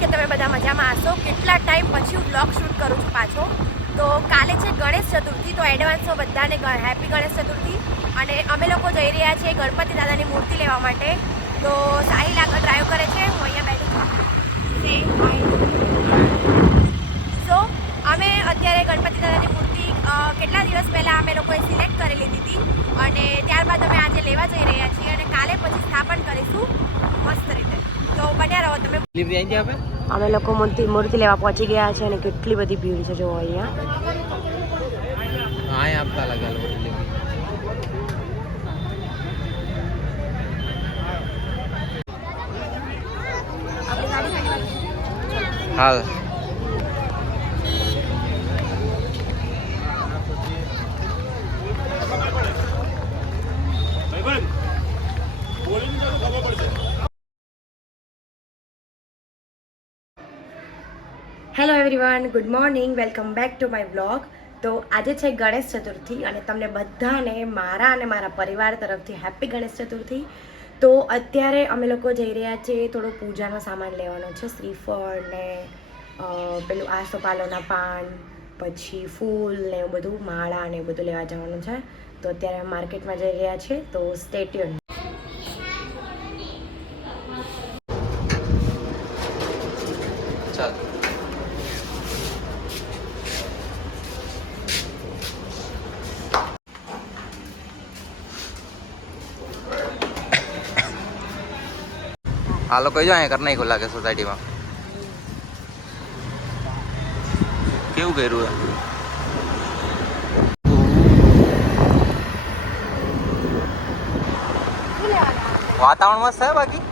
કે તમે બધા મજામાં હશો. કેટલા ટાઈમ પછી હું બ્લોગ શૂટ કરું છું પાછો. તો કાલે છે ગણેશ ચતુર્થી, તો એડવાન્સમાં બધાને હેપી ગણેશ ચતુર્થી. અને અમે લોકો જઈ રહ્યા છીએ ગણપતિ દાદાની મૂર્તિ લેવા માટે. તો સાહિલ આગળ ડ્રાઈવ કરે છે, હું અહીંયા બેઠી છું. સો અમે અત્યારે ગણપતિ દાદાની મૂર્તિ કેટલા દિવસ પહેલાં અમે લોકોએ સિલેક્ટ કરી લીધી હતી અને ત્યારબાદ અમે આજે લેવા જઈ રહ્યા છીએ અને કાલે પછી સ્થાપન કરીશું મસ્ત રીતે. તો બન્યા રહો તમે. અમે લોકો મૂર્તિ લેવા પહોંચી ગયા છે અને કેટલી બધી ભીડ છે જો અહીંયા. આપતા લગા હાલ hello everyone, good morning, welcome back to my blog. તો આજે છે ગણેશ ચતુર્થી અને તમને બધાને મારા અને મારા પરિવાર તરફથી હેપી ગણેશ ચતુર્થી. તો અત્યારે અમે લોકો જઈ રહ્યા છીએ, થોડો પૂજાનો સામાન લેવાનો છે, શ્રીફળ ને પેલું આસોપાલોના પાન, પછી ફૂલ ને એવું બધું, માળા ને એવું બધું લેવા જવાનું છે. તો અત્યારે માર્કેટમાં જઈ રહ્યા છીએ, તો સ્ટે ટ્યુન. ચાલ આ લોકો જો અહીંયા કર નાખ્યું લાગે સોસાયટીમાં. કેવું કર્યું હે? વાતાવરણ મસ્ત છે, બાકી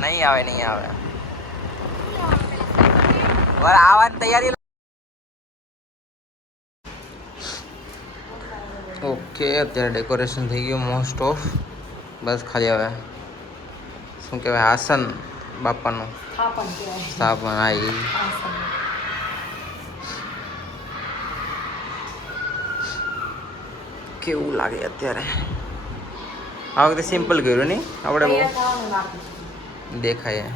નહીં આવે આવવાની તૈયારી. ઓકે, અત્યારે ડેકોરેશન થઈ ગયું મોસ્ટ ઓફ. બસ ખાલી હવે શું કહેવાય, આસન બાપાનું સ્થાપન. હા, એ કેવું લાગે અત્યારે? આ વખતે સિમ્પલ કર્યું નહીં આપણે, બહુ દેખાય.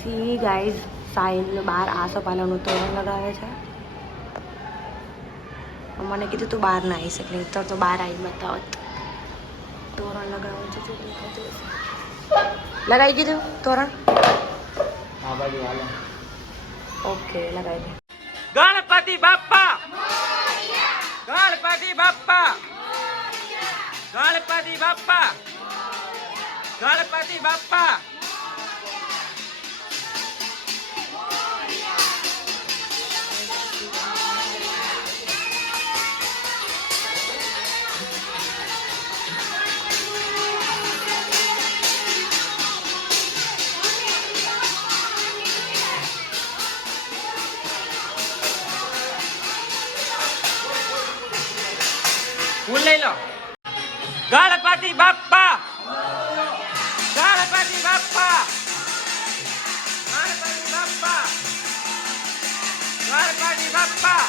સી ગાઈઝ, સાહિલ બહાર આસોપાલવનું તોરણ લગાવે છે. મને કીધું તું બહાર ના આવીશ એટલે તો બહાર આવી બતાવત. તોરણ લગાવે છે, લગાવી કીધું તોરણ. ઓકે, લગાવી દે. ગણપતિ બાપ્પા, ગણપતિ બાપ્પા, ગણપતિ બાપ્પા, ગણપતિ બાપ્પા. ફૂલ લઈ લો. ગણપતિ બાપ્પા, ગણપતિ બાપ્પા, ગણપતિ બાપ્પા, ગણપતિ બાપ્પા.